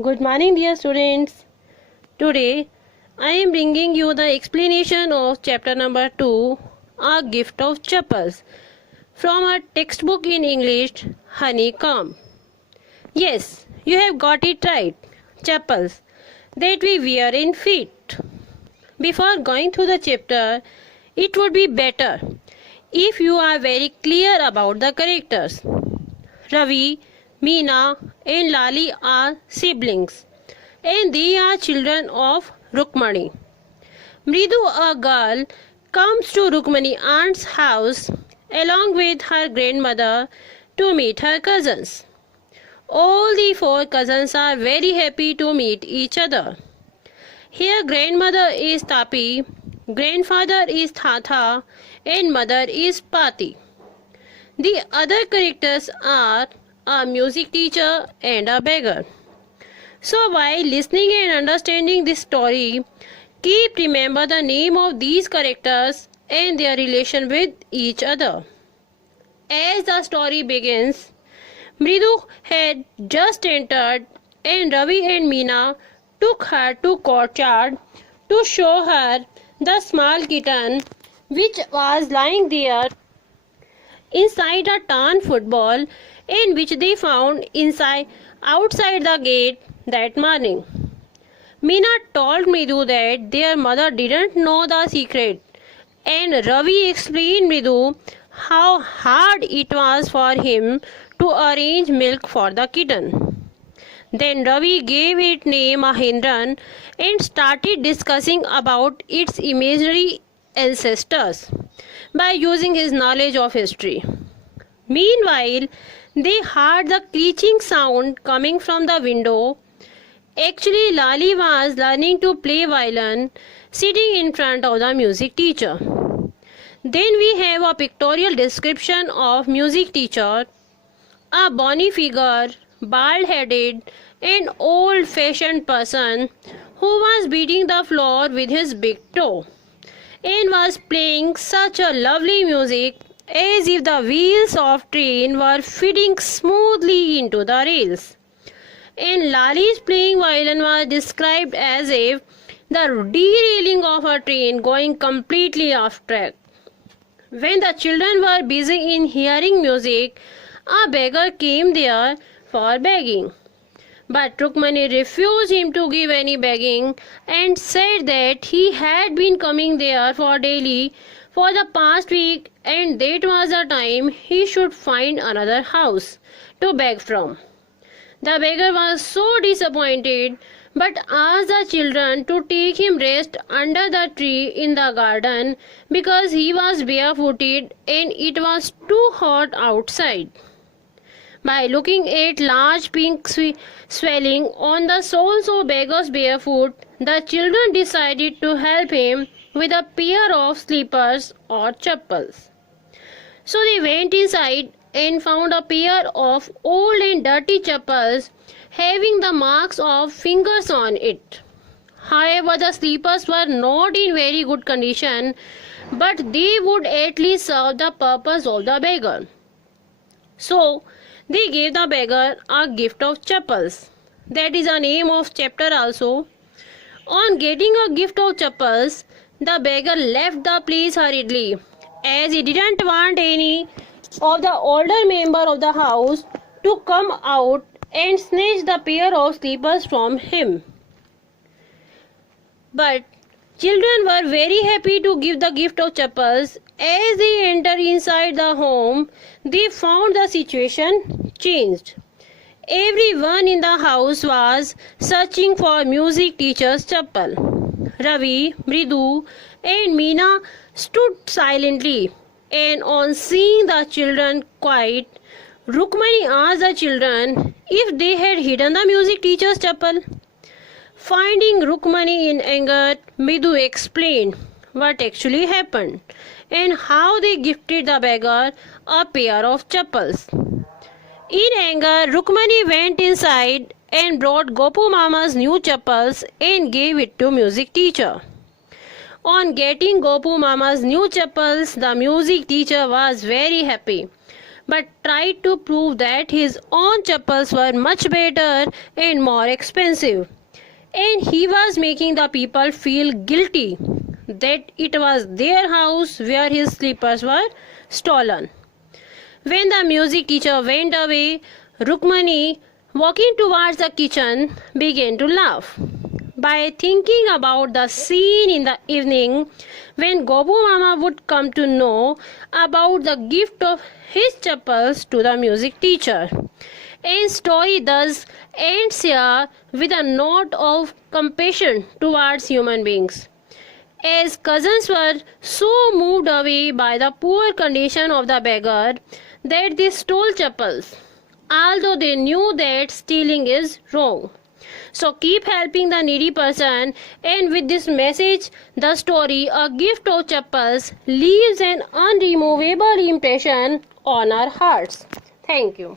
Good morning, dear students. Today, I am bringing you the explanation of chapter number 2, A Gift of Chappals, from a textbook in English, Honeycomb. Yes, you have got it right. Chappals that we wear in feet. Before going through the chapter, it would be better if you are very clear about the characters. Ravi, Meena, and Lali are siblings, and they are children of Rukmani. Mridu, a girl, comes to Rukmani aunt's house along with her grandmother to meet her cousins. All the four cousins are very happy to meet each other. Here grandmother is Tapi, grandfather is Tata, and mother is Pati. The other characters are a music teacher and a beggar. So while listening and understanding this story, keep remember the name of these characters and their relation with each other. As the story begins, Mridu had just entered and Ravi and Meena took her to courtyard to show her the small kitten which was lying there inside a torn football in which they found outside the gate that morning. Meena told Mridu that their mother didn't know the secret, and Ravi explained Mridu how hard it was for him to arrange milk for the kitten. Then Ravi gave it name Mahendran and started discussing about its imaginary ancestors by using his knowledge of history. Meanwhile, they heard the creaking sound coming from the window. Actually, Lali was learning to play violin sitting in front of the music teacher. Then we have a pictorial description of music teacher, a bony figure, bald-headed, and old-fashioned person who was beating the floor with his big toe and was playing such a lovely music as if the wheels of train were fitting smoothly into the rails. And Lali's playing violin was described as if the derailing of a train going completely off track. When the children were busy in hearing music, a beggar came there for begging. But Rukmani refused him to give any begging and said that he had been coming there for daily for the past week and that was the time he should find another house to beg from. The beggar was so disappointed but asked the children to take him rest under the tree in the garden because he was barefooted and it was too hot outside. By looking at large pink swelling on the soles of beggar's bare foot, the children decided to help him with a pair of slippers or chappals. So they went inside and found a pair of old and dirty chappals having the marks of fingers on it. However, the slippers were not in very good condition, but they would at least serve the purpose of the beggar. So, they gave the beggar a gift of chappals. That is the name of chapter also. On getting a gift of chappals, the beggar left the place hurriedly, as he didn't want any of the older member of the house to come out and snatch the pair of slippers from him. But children were very happy to give the gift of chappals. As they entered inside the home, they found the situation changed. Everyone in the house was searching for music teacher's chappal. Ravi, Mridu, and Meena stood silently, and on seeing the children quiet, Rukmani asked the children if they had hidden the music teacher's chappal. Finding Rukmani in anger, Mridu explained what actually happened and how they gifted the beggar a pair of chappals. In anger, Rukmani went inside and brought Gopu Mama's new chappals and gave it to music teacher. On getting Gopu Mama's new chappals, the music teacher was very happy. but tried to prove that his own chappals were much better and more expensive. And he was making the people feel guilty that it was their house where his slippers were stolen. When the music teacher went away, Rukmani, walking towards the kitchen, began to laugh. By thinking about the scene in the evening when Gobu Mama would come to know about the gift of his chappals to the music teacher. A story thus ends here with a note of compassion towards human beings. As cousins were so moved away by the poor condition of the beggar that they stole chappals, although they knew that stealing is wrong. So keep helping the needy person, and with this message, the story A Gift of Chappals leaves an unremovable impression on our hearts. Thank you.